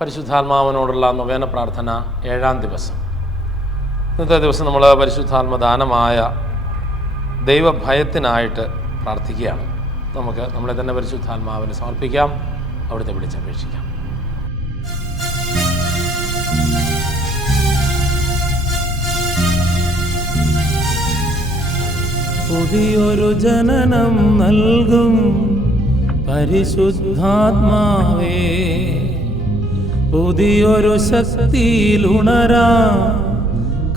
പരിശുദ്ധാത്മാവിനോടുള്ള നൊവേന പ്രാർത്ഥന ഏഴാം ദിവസം. ഇന്നത്തെ ദിവസം നമ്മൾ പരിശുദ്ധാത്മദാനമായ ദൈവഭയത്തിനായിട്ട് പ്രാർത്ഥിക്കുകയാണ്. നമുക്ക് നമ്മളെ തന്നെ പരിശുദ്ധാത്മാവിന് സമർപ്പിക്കാം. അവിടുത്തെ വിളിച്ചപേക്ഷിക്കാം. പുതിയൊരു ജനനം നൽകും പരിശുദ്ധാത്മാവേ പുതിയൊരു ശക്തിയിലുണരാ.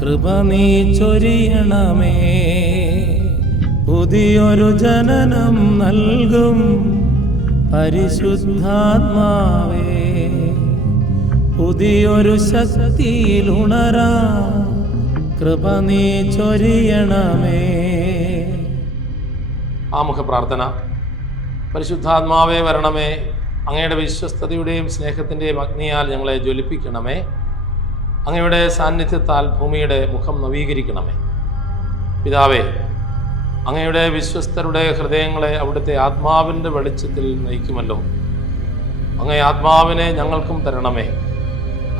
കൃപ നീ ചൊരിയണമേ. പുതിയൊരു ജനനം നൽകും പരിശുദ്ധാത്മാവേ. പുതിയൊരു ശക്തിയിലുണരാ. കൃപ നീ ചൊരിയണമേ. ആമുഖ പ്രാർത്ഥന. പരിശുദ്ധാത്മാവേ വരണമേ. അങ്ങയുടെ വിശ്വസ്തയുടെയും സ്നേഹത്തിന്റെയും അഗ്നിയാൽ ഞങ്ങളെ ജ്വലിപ്പിക്കണമേ. അങ്ങയുടെ സാന്നിധ്യത്താൽ ഭൂമിയുടെ മുഖം നവീകരിക്കണമേ. പിതാവേ അങ്ങയുടെ വിശ്വസ്തരുടെ ഹൃദയങ്ങളെ അവിടുത്തെ ആത്മാവിന്റെ വെളിച്ചത്തിൽ നയിക്കുമല്ലോ. അങ്ങേ ആത്മാവിനെ ഞങ്ങൾക്കും തരണമേ.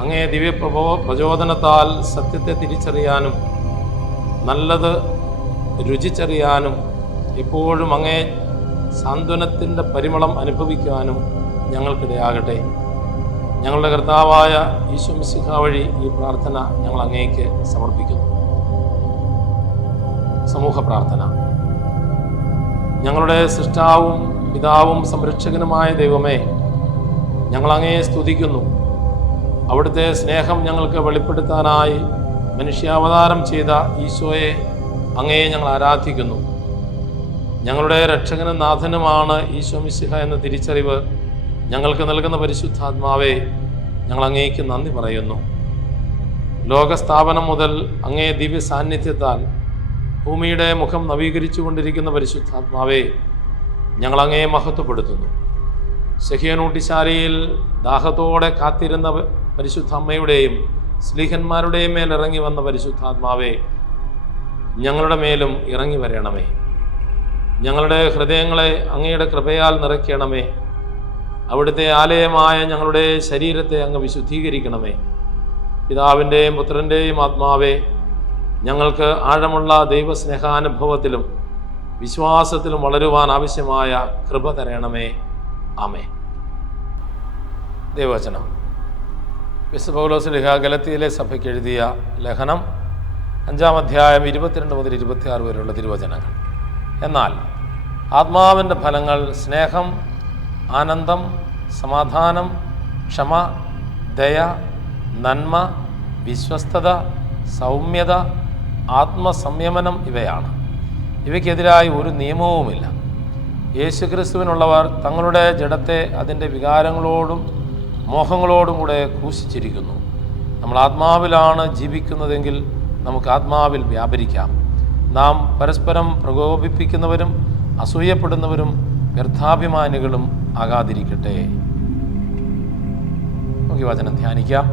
അങ്ങേ ദിവ്യപ്രബോ പ്രചോദനത്താൽ സത്യത്തെ തിരിച്ചറിയാനും നല്ലത് രുചിച്ചറിയാനും എപ്പോഴും അങ്ങേ സാന്ത്വനത്തിന്റെ പരിമളം അനുഭവിക്കാനും ഞങ്ങൾക്കിടയാകട്ടെ. ഞങ്ങളുടെ കർത്താവായ ഈശോ മിശിഹ വഴി ഈ പ്രാർത്ഥന ഞങ്ങൾ അങ്ങേക്ക് സമർപ്പിക്കുന്നു. സമൂഹ പ്രാർത്ഥന. ഞങ്ങളുടെ സൃഷ്ടാവും പിതാവും സംരക്ഷകനുമായ ദൈവമേ ഞങ്ങൾ അങ്ങയെ സ്തുതിക്കുന്നു. അവിടുത്തെ സ്നേഹം ഞങ്ങൾക്ക് വെളിപ്പെടുത്താനായി മനുഷ്യാവതാരം ചെയ്ത ഈശോയെ അങ്ങയെ ഞങ്ങൾ ആരാധിക്കുന്നു. ഞങ്ങളുടെ രക്ഷകനും നാഥനുമാണ് ഈശോ മിശിഹ എന്ന തിരിച്ചറിവ് ഞങ്ങൾക്ക് നൽകുന്ന പരിശുദ്ധാത്മാവെ ഞങ്ങൾ അങ്ങേക്ക് നന്ദി പറയുന്നു. ലോകസ്ഥാപനം മുതൽ അങ്ങേ ദിവ്യ സാന്നിധ്യത്താൽ ഭൂമിയുടെ മുഖം നവീകരിച്ചു കൊണ്ടിരിക്കുന്ന പരിശുദ്ധാത്മാവെ ഞങ്ങൾ അങ്ങയെ മഹത്വപ്പെടുത്തുന്നു. സഹിയനൂട്ടിശാലയിൽ ദാഹത്തോടെ കാത്തിരുന്ന പരിശുദ്ധ അമ്മയുടെയും സ്ലീഹന്മാരുടെയും മേൽ ഇറങ്ങി വന്ന പരിശുദ്ധാത്മാവെ ഞങ്ങളുടെ മേലും ഇറങ്ങി വരണമേ. ഞങ്ങളുടെ ഹൃദയങ്ങളെ അങ്ങയുടെ കൃപയാൽ നിറയ്ക്കണമേ. അവിടുത്തെ ആലയമായ ഞങ്ങളുടെ ശരീരത്തെ അങ്ങ് വിശുദ്ധീകരിക്കണമേ. പിതാവിന്റെയും പുത്രന്റെയും ആത്മാവേ ഞങ്ങൾക്ക് ആഴമുള്ള ദൈവസ്നേഹാനുഭവത്തിലും വിശ്വാസത്തിലും വളരുവാൻ ആവശ്യമായ കൃപ തരണമേ. ആമേ ദൈവവചനം. വിശ്വപൗലോസ് ലിഹ ഗലത്തിയിലെ സഭയ്ക്ക് എഴുതിയ ലേഖനം അഞ്ചാം അധ്യായം ഇരുപത്തിരണ്ട് മുതൽ ഇരുപത്തിയാറ് വരെയുള്ള തിരുവചനങ്ങൾ. എന്നാൽ ആത്മാവിന്റെ ഫലങ്ങൾ സ്നേഹം ആനന്ദം സമാധാനം ക്ഷമ ദയ നന്മ വിശ്വസ്തത സൗമ്യത ആത്മസംയമനം ഇവയാണ്. ഇവയ്ക്കെതിരായി ഒരു നിയമവുമില്ല. യേശുക്രിസ്തുവിനുള്ളവർ തങ്ങളുടെ ജഡത്തെ അതിന്റെ വികാരങ്ങളോടും മോഹങ്ങളോടും കൂടെ ക്രൂശിച്ചിരിക്കുന്നു. നമ്മൾ ആത്മാവിലാണ് ജീവിക്കുന്നതെങ്കിൽ നമുക്ക് ആത്മാവിൽ വ്യാപരിക്കാം. നാം പരസ്പരം പ്രകോപിപ്പിക്കുന്നവരും അസൂയപ്പെടുന്നവരും വ്യർത്ഥാഭിമാനികളും ആകാതിരിക്കട്ടെ. നമുക്ക് ഈ വചനം ധ്യാനിക്കാം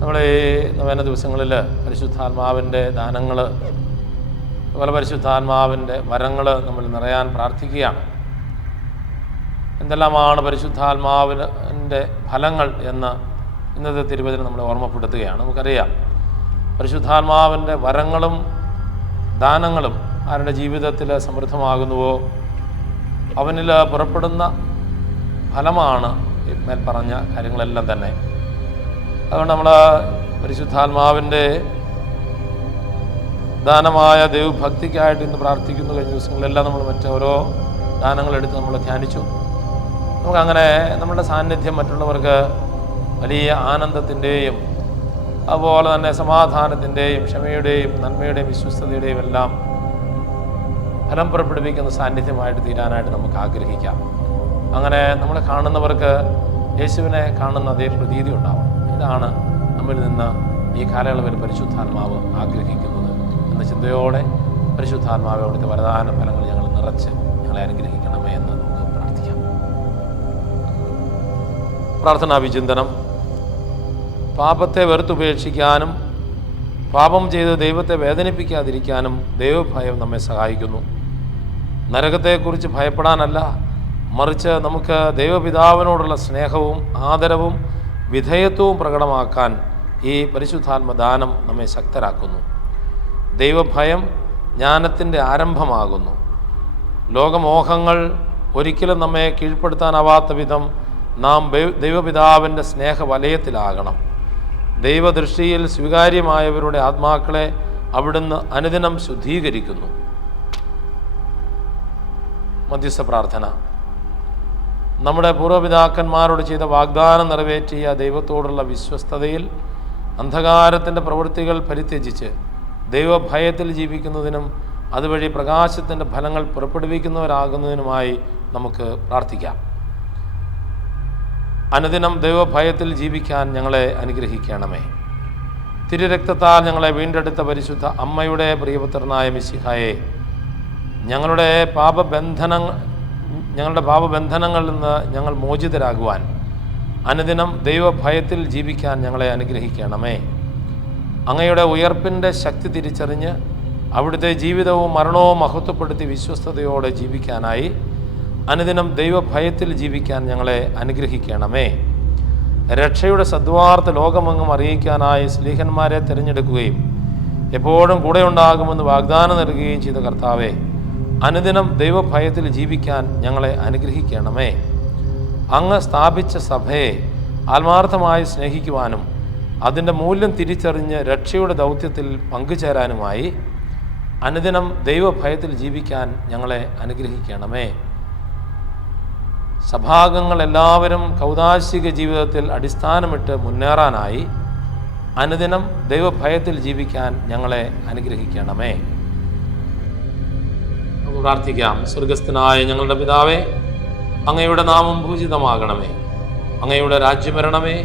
നമ്മൾ ഈ നവേന ദിവസങ്ങളിൽ പരിശുദ്ധാത്മാവിന്റെ ദാനങ്ങൾ അതുപോലെ പരിശുദ്ധാത്മാവിന്റെ വരങ്ങൾ നമ്മൾ നിറയാൻ പ്രാർത്ഥിക്കുകയാണ്. എന്തെല്ലാമാണ് പരിശുദ്ധാത്മാവിന്റെ ഫലങ്ങൾ എന്ന് ഇന്നത്തെ തിരുവചനം നമ്മളെ ഓർമ്മപ്പെടുത്തുകയാണ്. നമുക്കറിയാം പരിശുദ്ധാത്മാവിന്റെ വരങ്ങളും ദാനങ്ങളും ആരുടെ ജീവിതത്തിൽ സമൃദ്ധമാകുന്നുവോ അവനിൽ പുറപ്പെടുന്ന ഫലമാണ് മേൽ പറഞ്ഞ കാര്യങ്ങളെല്ലാം തന്നെ. അതുകൊണ്ട് നമ്മൾ പരിശുദ്ധാത്മാവിന്റെ ദാനമായ ദൈവഭക്തിക്കായിട്ട് ഇന്ന് പ്രാർത്ഥിക്കുന്നു. കഴിഞ്ഞ ദിവസങ്ങളിലെല്ലാം നമ്മൾ മറ്റോരോ ദാനങ്ങളെടുത്ത് നമ്മൾ ധ്യാനിച്ചു. നമുക്കങ്ങനെ നമ്മുടെ സാന്നിധ്യം മറ്റുള്ളവർക്ക് വലിയ ആനന്ദത്തിന്റെയും അതുപോലെ തന്നെ സമാധാനത്തിന്റെയും ക്ഷമയുടെയും നന്മയുടെയും വിശ്വസ്തയുടെയും എല്ലാം ഫലം പുറപ്പെടുവിക്കുന്ന സാന്നിധ്യമായിട്ട് തീരാനായിട്ട് നമുക്ക് ആഗ്രഹിക്കാം. അങ്ങനെ നമ്മളെ കാണുന്നവർക്ക് യേശുവിനെ കാണുന്ന അതേ പ്രതീതി ഉണ്ടാവും ഇതാണ് നമ്മിൽ നിന്ന് ഈ കാലയളവിൽ പരിശുദ്ധാത്മാവ് ആഗ്രഹിക്കുന്നത് എന്ന ചിന്തയോടെ പരിശുദ്ധാത്മാവ് അവിടുത്തെ വരദാന ഫലങ്ങൾ ഞങ്ങൾ നിറച്ച് ഞങ്ങളെ അനുഗ്രഹിക്കണമേ എന്ന് നമുക്ക് പ്രാർത്ഥിക്കാം. പ്രാർത്ഥനാ വിചിന്തനം. പാപത്തെ വെറുത്തുപേക്ഷിക്കാനും പാപം ചെയ്ത് ദൈവത്തെ വേദനിപ്പിക്കാതിരിക്കാനും ദൈവഭയം നമ്മെ സഹായിക്കുന്നു. നരകത്തെക്കുറിച്ച് ഭയപ്പെടാനല്ല മറിച്ച് നമുക്ക് ദൈവപിതാവിനോടുള്ള സ്നേഹവും ആദരവും വിധേയത്വവും പ്രകടമാക്കാൻ ഈ പരിശുദ്ധാത്മദാനം നമ്മെ ശക്തരാക്കുന്നു. ദൈവഭയം ജ്ഞാനത്തിന്റെ ആരംഭമാകുന്നു. ലോകമോഹങ്ങൾ ഒരിക്കലും നമ്മെ കീഴ്പ്പെടുത്താനാവാത്ത വിധം നാം ദൈവ- ദൈവപിതാവിന്റെ സ്നേഹവലയത്തിലാകണം. ദൈവദൃഷ്ടിയിൽ സ്വീകാര്യമായവരുടെ ആത്മാക്കളെ അവിടുന്ന് അനുദിനം ശുദ്ധീകരിക്കുന്നു. മധ്യസ്ഥ പ്രാർത്ഥന. നമ്മുടെ പൂർവപിതാക്കന്മാരോട് ചെയ്ത വാഗ്ദാനം നിറവേറ്റിയ ദൈവത്തോടുള്ള വിശ്വസ്തതയിൽ അന്ധകാരത്തിന്റെ പ്രവൃത്തികൾ പരിത്യജിച്ച് ദൈവഭയത്തിൽ ജീവിക്കുന്നതിനും അതുവഴി പ്രകാശത്തിന്റെ ഫലങ്ങൾ പുറപ്പെടുവിക്കുന്നവരാകുന്നതിനുമായി നമുക്ക് പ്രാർത്ഥിക്കാം. അനുദിനം ദൈവഭയത്തിൽ ജീവിക്കാൻ ഞങ്ങളെ അനുഗ്രഹിക്കണമേ. തിരുരക്തത്താൽ ഞങ്ങളെ വീണ്ടെടുത്ത പരിശുദ്ധ അമ്മയുടെ പ്രിയപുത്രനായ മിശിഹായെ ഞങ്ങളുടെ പാപബന്ധനങ്ങൾ ഞങ്ങളുടെ പാപബന്ധനങ്ങളിൽ നിന്ന് ഞങ്ങൾ മോചിതരാകുവാൻ അനുദിനം ദൈവഭയത്തിൽ ജീവിക്കാൻ ഞങ്ങളെ അനുഗ്രഹിക്കണമേ. അങ്ങയുടെ ഉയർപ്പിന്റെ ശക്തി തിരിച്ചറിഞ്ഞ് അവിടുത്തെ ജീവിതവും മരണവും മഹത്വപ്പെടുത്തി വിശ്വസ്തയോടെ ജീവിക്കാനായി അനുദിനം ദൈവഭയത്തിൽ ജീവിക്കാൻ ഞങ്ങളെ അനുഗ്രഹിക്കണമേ. രക്ഷയുടെ സദ്വാർത്ത ലോകമെങ്ങും അറിയിക്കാനായി സ്ലീഹന്മാരെ തിരഞ്ഞെടുക്കുകയും എപ്പോഴും കൂടെ ഉണ്ടാകുമെന്ന് വാഗ്ദാനം നൽകുകയും ചെയ്ത കർത്താവെ അനുദിനം ദൈവഭയത്തിൽ ജീവിക്കാൻ ഞങ്ങളെ അനുഗ്രഹിക്കണമേ. അങ്ങ് സ്ഥാപിച്ച സഭയെ ആത്മാർത്ഥമായി സ്നേഹിക്കുവാനും അതിന്റെ മൂല്യം തിരിച്ചറിഞ്ഞ് രക്ഷയുടെ ദൗത്യത്തിൽ പങ്കുചേരാനുമായി അനുദിനം ദൈവഭയത്തിൽ ജീവിക്കാൻ ഞങ്ങളെ അനുഗ്രഹിക്കണമേ. സഭാംഗങ്ങൾ എല്ലാവരും കൗതാശിക ജീവിതത്തിൽ അടിസ്ഥാനമിട്ട് മുന്നേറാനായി അനുദിനം ദൈവഭയത്തിൽ ജീവിക്കാൻ ഞങ്ങളെ അനുഗ്രഹിക്കണമേ. പ്രാർത്ഥിക്കാം. സ്വർഗസ്ഥനായ ഞങ്ങളുടെ പിതാവേ അങ്ങയുടെ നാമം പൂജിതമാകണമേ. അങ്ങയുടെ രാജ്യം വരണമേ.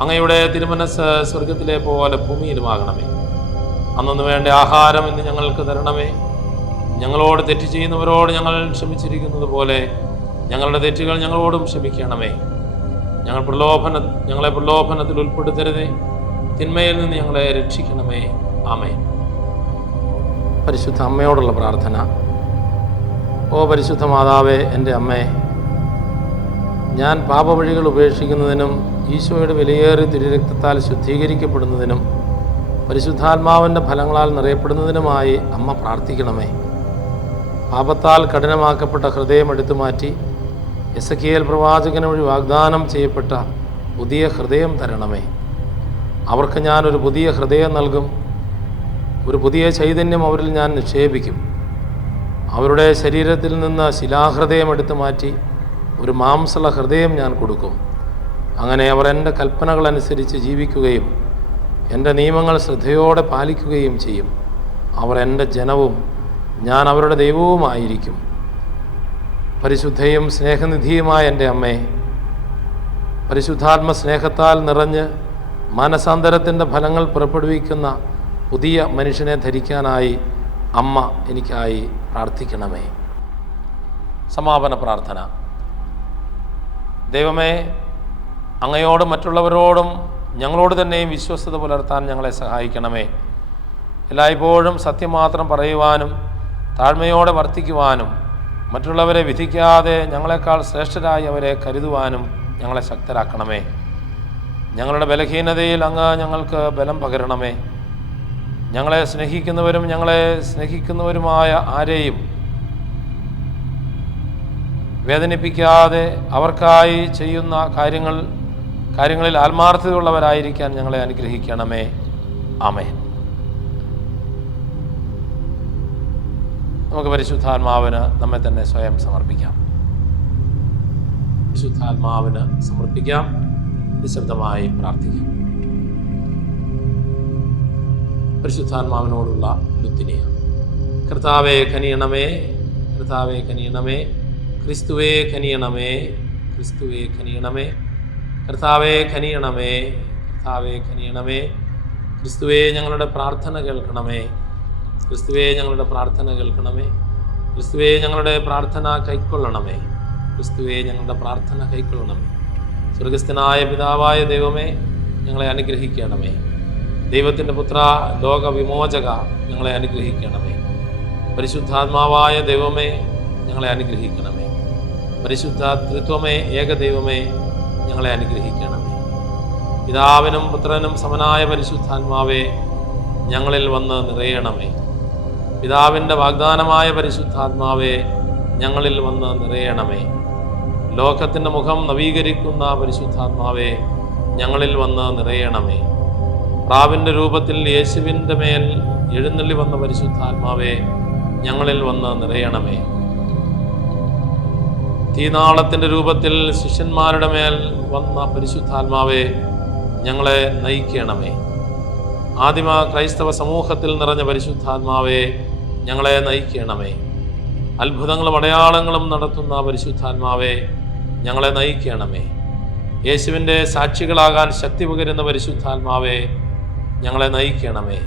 അങ്ങയുടെ തിരുമനസ് സ്വർഗത്തിലെ പോലെ ഭൂമിയിലുമാകണമേ. അന്നു വേണ്ട ആഹാരം ഇന്ന് ഞങ്ങൾക്ക് തരണമേ. ഞങ്ങളോട് തെറ്റ് ചെയ്യുന്നവരോട് ഞങ്ങൾ ക്ഷമിച്ചിരിക്കുന്നത് പോലെ ഞങ്ങളുടെ തെറ്റുകൾ ഞങ്ങളോടും ക്ഷമിക്കണമേ. ഞങ്ങൾ പ്രലോഭന ഞങ്ങളെ പ്രലോഭനത്തിൽ ഉൾപ്പെടുത്തരുതേ. തിന്മയിൽ നിന്ന് ഞങ്ങളെ രക്ഷിക്കണമേ. ആമേ പരിശുദ്ധ അമ്മയോടുള്ള പ്രാർത്ഥന. ഓ പരിശുദ്ധ മാതാവേ എന്റെ അമ്മേ ഞാൻ പാപവഴികൾ ഉപേക്ഷിക്കുന്നതിനും ഈശോയുടെ വിലയേറി തിരുരക്തത്താൽ ശുദ്ധീകരിക്കപ്പെടുന്നതിനും പരിശുദ്ധാത്മാവിന്റെ ഫലങ്ങളാൽ നിറയപ്പെടുന്നതിനുമായി അമ്മ പ്രാർത്ഥിക്കണമേ. പാപത്താൽ കഠിനമാക്കപ്പെട്ട ഹൃദയം എടുത്തു മാറ്റി എസ് കെ എൽ പ്രവാചകന് വഴി വാഗ്ദാനം ചെയ്യപ്പെട്ട പുതിയ ഹൃദയം തരണമേ. അവർക്ക് ഞാനൊരു പുതിയ ഹൃദയം നൽകും. ഒരു പുതിയ ചൈതന്യം അവരിൽ ഞാൻ നിക്ഷേപിക്കും. അവരുടെ ശരീരത്തിൽ നിന്ന് ശിലാഹൃദയം എടുത്തു മാറ്റി ഒരു മാംസള ഹൃദയം ഞാൻ കൊടുക്കും. അങ്ങനെ അവർ എന്റെ കൽപ്പനകളനുസരിച്ച് ജീവിക്കുകയും എന്റെ നിയമങ്ങൾ ശ്രദ്ധയോടെ പാലിക്കുകയും ചെയ്യും. അവർ എന്റെ ജനവും ഞാൻ അവരുടെ ദൈവവുമായിരിക്കും. പരിശുദ്ധയും സ്നേഹനിധിയുമായ എന്റെ അമ്മേ പരിശുദ്ധാത്മ സ്നേഹത്താൽ നിറഞ്ഞ് മാനസാന്തരത്തിന്റെ ഫലങ്ങൾ പുറപ്പെടുവിക്കുന്ന പുതിയ മനുഷ്യനെ ധരിക്കാനായി അമ്മ എനിക്കായി പ്രാർത്ഥിക്കണമേ. സമാപന പ്രാർത്ഥന. ദൈവമേ അങ്ങയോടും മറ്റുള്ളവരോടും ഞങ്ങളോട് തന്നെയും വിശ്വസ്തത പുലർത്താൻ ഞങ്ങളെ സഹായിക്കണമേ. എല്ലായ്പ്പോഴും സത്യം മാത്രം പറയുവാനും താഴ്മയോടെ വർത്തിക്കുവാനും മറ്റുള്ളവരെ വിധിക്കാതെ ഞങ്ങളെക്കാൾ ശ്രേഷ്ഠരായി അവരെ കരുതുവാനും ഞങ്ങളെ ശക്തരാക്കണമേ. ഞങ്ങളുടെ ബലഹീനതയിൽ അങ്ങ് ഞങ്ങൾക്ക് ബലം പകരണമേ. ഞങ്ങളെ സ്നേഹിക്കുന്നവരും ഞങ്ങളെ സ്നേഹിക്കുന്നവരുമായ ആരെയും വേദനിപ്പിക്കാതെ അവർക്കായി ചെയ്യുന്ന കാര്യങ്ങൾ കാര്യങ്ങളിൽ ആത്മാർത്ഥതയുള്ളവരായിരിക്കാൻ ഞങ്ങളെ അനുഗ്രഹിക്കണമേ. ആമേൻ. നമുക്ക് പരിശുദ്ധാത്മാവിന് നമ്മെ തന്നെ സ്വയം സമർപ്പിക്കാം. പരിശുദ്ധാത്മാവിന് സമർപ്പിക്കാം. നിശബ്ദമായി പ്രാർത്ഥിക്കാം. പരിശുദ്ധാത്മാവിനോടുള്ള ലുത്തിനിയ കർത്താവെ കനിയണമേ. കർത്താവെ കനിയണമേ. ക്രിസ്തുവേ കനിയണമേ. ക്രിസ്തുവേ കനിയണമേ. കർത്താവെ കനിയണമേ. കർത്താവെ കനിയണമേ. ക്രിസ്തുവേ ഞങ്ങളുടെ പ്രാർത്ഥന കേൾക്കണമേ. ക്രിസ്തുവേ ഞങ്ങളുടെ പ്രാർത്ഥന കേൾക്കണമേ. ക്രിസ്തുവേ ഞങ്ങളുടെ പ്രാർത്ഥന കൈക്കൊള്ളണമേ. ക്രിസ്തുവേ ഞങ്ങളുടെ പ്രാർത്ഥന കൈക്കൊള്ളണമേ. സ്വർഗസ്ഥനായ പിതാവായ ദൈവമേ ഞങ്ങളെ അനുഗ്രഹിക്കണമേ. ദൈവത്തിന്റെ പുത്ര ലോകവിമോചക ഞങ്ങളെ അനുഗ്രഹിക്കണമേ. പരിശുദ്ധാത്മാവായ ദൈവമേ ഞങ്ങളെ അനുഗ്രഹിക്കണമേ. പരിശുദ്ധ ത്രിത്വമേ ഏകദൈവമേ ഞങ്ങളെ അനുഗ്രഹിക്കണമേ. പിതാവിനും പുത്രനും സമനായ പരിശുദ്ധാത്മാവേ ഞങ്ങളിൽ വന്ന് നിറയണമേ. പിതാവിന്റെ വാഗ്ദാനമായ പരിശുദ്ധാത്മാവെ ഞങ്ങളിൽ വന്ന് നിറയണമേ. ലോകത്തിന്റെ മുഖം നവീകരിക്കുന്ന പരിശുദ്ധാത്മാവെ ഞങ്ങളിൽ വന്ന് നിറയണമേ. പ്രാവിന്റെ രൂപത്തിൽ യേശുവിന്റെ മേൽ എഴുന്നള്ളി വന്ന പരിശുദ്ധാത്മാവെ ഞങ്ങളിൽ വന്ന് നിറയണമേ. തീനാളത്തിന്റെ രൂപത്തിൽ ശിഷ്യന്മാരുടെ മേൽ വന്ന പരിശുദ്ധാത്മാവെ ഞങ്ങളെ നയിക്കണമേ. ആദിമ ക്രൈസ്തവ സമൂഹത്തിൽ നിറഞ്ഞ പരിശുദ്ധാത്മാവേ ഞങ്ങളെ നയിക്കണമേ. അത്ഭുതങ്ങളും അടയാളങ്ങളും നടത്തുന്ന പരിശുദ്ധാത്മാവേ ഞങ്ങളെ നയിക്കണമേ. യേശുവിന്റെ സാക്ഷികളാകാൻ ശക്തി പകരുന്ന പരിശുദ്ധാത്മാവേ ഞങ്ങളെ നയിക്കണമേ.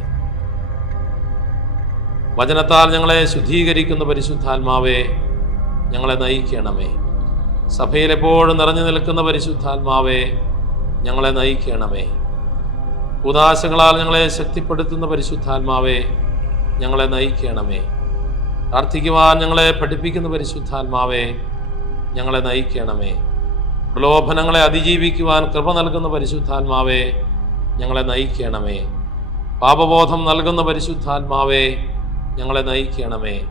വചനത്താൽ ഞങ്ങളെ ശുദ്ധീകരിക്കുന്ന പരിശുദ്ധാത്മാവേ ഞങ്ങളെ നയിക്കണമേ. സഭയിൽ എപ്പോഴും നിറഞ്ഞു നിൽക്കുന്ന പരിശുദ്ധാത്മാവേ ഞങ്ങളെ നയിക്കണമേ. ഉദാശകളാൽ ഞങ്ങളെ ശക്തിപ്പെടുത്തുന്ന പരിശുദ്ധാത്മാവേ ഞങ്ങളെ നയിക്കണമേ. പ്രാർത്ഥിക്കുവാൻ ഞങ്ങളെ പഠിപ്പിക്കുന്ന പരിശുദ്ധാത്മാവേ ഞങ്ങളെ നയിക്കണമേ. പ്രലോഭനങ്ങളെ അതിജീവിക്കുവാൻ കൃപ നൽകുന്ന പരിശുദ്ധാത്മാവേ ഞങ്ങളെ നയിക്കണമേ. പാപബോധം നൽകുന്ന പരിശുദ്ധാത്മാവേ ഞങ്ങളെ നയിക്കണമേ.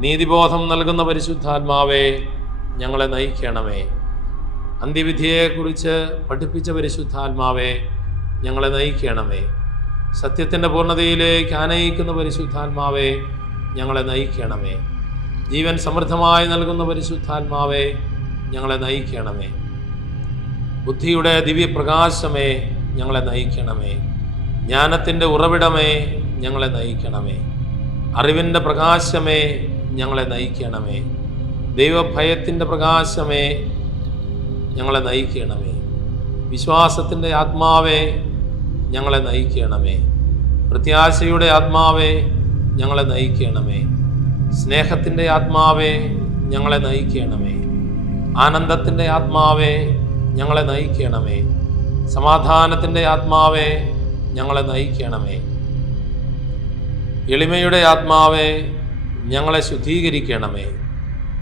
നീതിബോധം നൽകുന്ന പരിശുദ്ധാത്മാവേ ഞങ്ങളെ നയിക്കണമേ. അന്ത്യവിധിയെക്കുറിച്ച് പഠിപ്പിച്ച പരിശുദ്ധാത്മാവേ ഞങ്ങളെ നയിക്കണമേ. സത്യത്തിന്റെ പൂർണതയിലേക്ക് ആനയിക്കുന്ന പരിശുദ്ധാത്മാവേ ഞങ്ങളെ നയിക്കണമേ. ജീവൻ സമൃദ്ധമായി നൽകുന്ന പരിശുദ്ധാത്മാവേ ഞങ്ങളെ നയിക്കണമേ. ബുദ്ധിയുടെ ദിവ്യപ്രകാശമേ ഞങ്ങളെ നയിക്കണമേ. ജ്ഞാനത്തിന്റെ ഉറവിടമേ ഞങ്ങളെ നയിക്കണമേ. അറിവിന്റെ പ്രകാശമേ ഞങ്ങളെ നയിക്കണമേ. ദൈവഭയത്തിന്റെ പ്രകാശമേ ഞങ്ങളെ നയിക്കണമേ. വിശ്വാസത്തിന്റെ ആത്മാവേ ഞങ്ങളെ നയിക്കണമേ. പ്രത്യാശയുടെ ആത്മാവേ ഞങ്ങളെ നയിക്കണമേ. സ്നേഹത്തിന്റെ ആത്മാവേ ഞങ്ങളെ നയിക്കണമേ. ആനന്ദത്തിന്റെ ആത്മാവേ ഞങ്ങളെ നയിക്കണമേ. സമാധാനത്തിന്റെ ആത്മാവേ ഞങ്ങളെ നയിക്കണമേ. എളിമയുടെ ആത്മാവേ ഞങ്ങളെ ശുദ്ധീകരിക്കണമേ.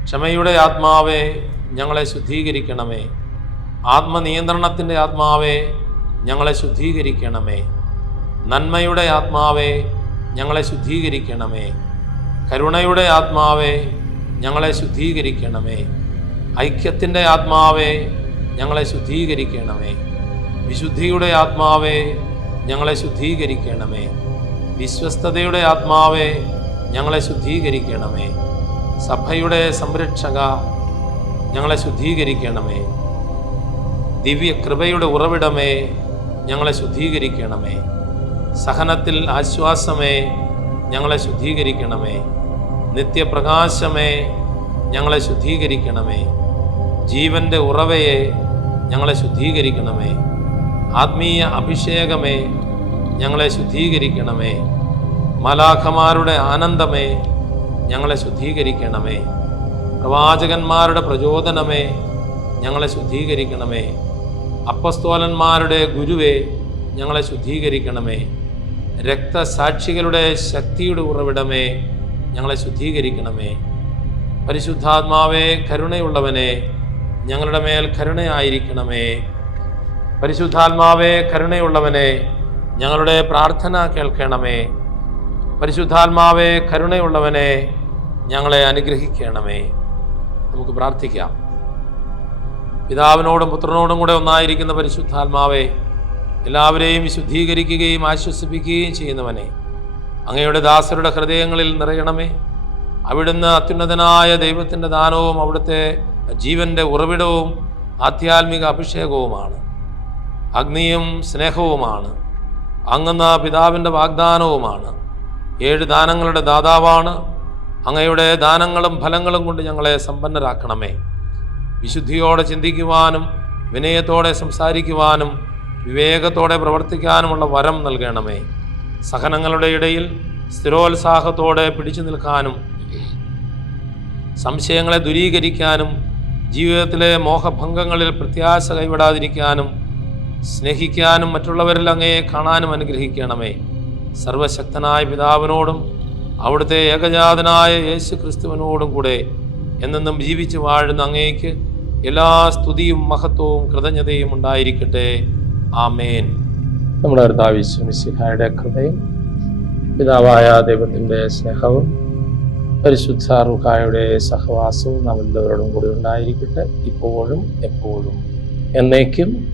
ക്ഷമയുടെ ആത്മാവേ ഞങ്ങളെ ശുദ്ധീകരിക്കണമേ. ആത്മനിയന്ത്രണത്തിന്റെ ആത്മാവേ ഞങ്ങളെ ശുദ്ധീകരിക്കണമേ. നന്മയുടെ ആത്മാവേ ഞങ്ങളെ ശുദ്ധീകരിക്കണമേ. കരുണയുടെ ആത്മാവേ ഞങ്ങളെ ശുദ്ധീകരിക്കണമേ. ഐക്യത്തിന്റെ ആത്മാവേ ഞങ്ങളെ ശുദ്ധീകരിക്കണമേ. വിശുദ്ധിയുടെ ആത്മാവേ ഞങ്ങളെ ശുദ്ധീകരിക്കണമേ. വിശ്വസ്തതയുടെ ആത്മാവേ ഞങ്ങളെ ശുദ്ധീകരിക്കണമേ. സഭയുടെ സംരക്ഷക ഞങ്ങളെ ശുദ്ധീകരിക്കണമേ. ദിവ്യ കൃപയുടെ ഉറവിടമേ ഞങ്ങളെ ശുദ്ധീകരിക്കണമേ. സഹനത്തിൽ ആശ്വാസമേ ഞങ്ങളെ ശുദ്ധീകരിക്കണമേ. നിത്യപ്രകാശമേ ഞങ്ങളെ ശുദ്ധീകരിക്കണമേ. ജീവന്റെ ഉറവയെ ഞങ്ങളെ ശുദ്ധീകരിക്കണമേ. ആത്മീയ അഭിഷേകമേ ഞങ്ങളെ ശുദ്ധീകരിക്കണമേ. മലാഖമാരുടെ ആനന്ദമേ ഞങ്ങളെ ശുദ്ധീകരിക്കണമേ. പ്രവാചകന്മാരുടെ പ്രചോദനമേ ഞങ്ങളെ ശുദ്ധീകരിക്കണമേ. അപ്പസ്തോലന്മാരുടെ ഗുരുവെ ഞങ്ങളെ ശുദ്ധീകരിക്കണമേ. രക്തസാക്ഷികളുടെ ശക്തിയുടെ ഉറവിടമേ ഞങ്ങളെ ശുദ്ധീകരിക്കണമേ. പരിശുദ്ധാത്മാവേ കരുണയുള്ളവനെ ഞങ്ങളുടെ മേൽ കരുണയായിരിക്കണമേ. പരിശുദ്ധാത്മാവേ കരുണയുള്ളവനെ ഞങ്ങളുടെ പ്രാർത്ഥന കേൾക്കണമേ. പരിശുദ്ധാത്മാവേ കരുണയുള്ളവനെ ഞങ്ങളെ അനുഗ്രഹിക്കണമേ. നമുക്ക് പ്രാർത്ഥിക്കാം. പിതാവിനോടും പുത്രനോടും കൂടെ ഒന്നായിരിക്കുന്ന പരിശുദ്ധാത്മാവേ എല്ലാവരെയും വിശുദ്ധീകരിക്കുകയും ആശ്വസിപ്പിക്കുകയും ചെയ്യുന്നവനെ അങ്ങയുടെ ദാസരുടെ ഹൃദയങ്ങളിൽ നിറയണമേ. അവിടുന്ന് അത്യുന്നതനായ ദൈവത്തിന്റെ ദാനവും അവിടുത്തെ ജീവന്റെ ഉറവിടവും ആധ്യാത്മിക അഭിഷേകവുമാണ്. അഗ്നിയും സ്നേഹവുമാണ്. അങ്ങുന്ന പിതാവിന്റെ വാഗ്ദാനവുമാണ്. ഏഴ് ദാനങ്ങളുടെ ദാതാവാണ്. അങ്ങയുടെ ദാനങ്ങളും ഫലങ്ങളും കൊണ്ട് ഞങ്ങളെ സമ്പന്നരാക്കണമേ. വിശുദ്ധിയോടെ ചിന്തിക്കുവാനും വിനയത്തോടെ സംസാരിക്കുവാനും വിവേകത്തോടെ പ്രവർത്തിക്കാനുമുള്ള വരം നൽകണമേ. സഹനങ്ങളുടെ ഇടയിൽ സ്ഥിരോത്സാഹത്തോടെ പിടിച്ചു നിൽക്കാനും സംശയങ്ങളെ ദുരീകരിക്കാനും ജീവിതത്തിലെ മോഹഭംഗങ്ങളിൽ പ്രത്യാശ കൈവിടാതിരിക്കാനും സ്നേഹിക്കാനും മറ്റുള്ളവരിൽ അങ്ങയെ കാണാനും അനുഗ്രഹിക്കണമേ. സർവശക്തനായ പിതാവിനോടും അവിടുത്തെ ഏകജാതനായ യേശു ക്രിസ്തുവിനോടും കൂടെ എന്നെന്നും ജീവിച്ചു വാഴുന്ന അങ്ങേക്ക് എല്ലാ സ്തുതിയും മഹത്വവും കൃതജ്ഞതയും ഉണ്ടായിരിക്കട്ടെ. ആമേൻ. നമ്മുടെ കർത്താവിശ്വമിശിഹായുടെ കൃപയും പിതാവായ ദൈവത്തിന്റെ സ്നേഹവും പരിശുദ്ധ റുഹായുടെ സഹവാസവും നാം എല്ലാവരോടും കൂടി ഉണ്ടായിരിക്കട്ടെ ഇപ്പോഴും എപ്പോഴും എന്നേക്കും.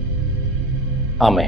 ആമേൻ.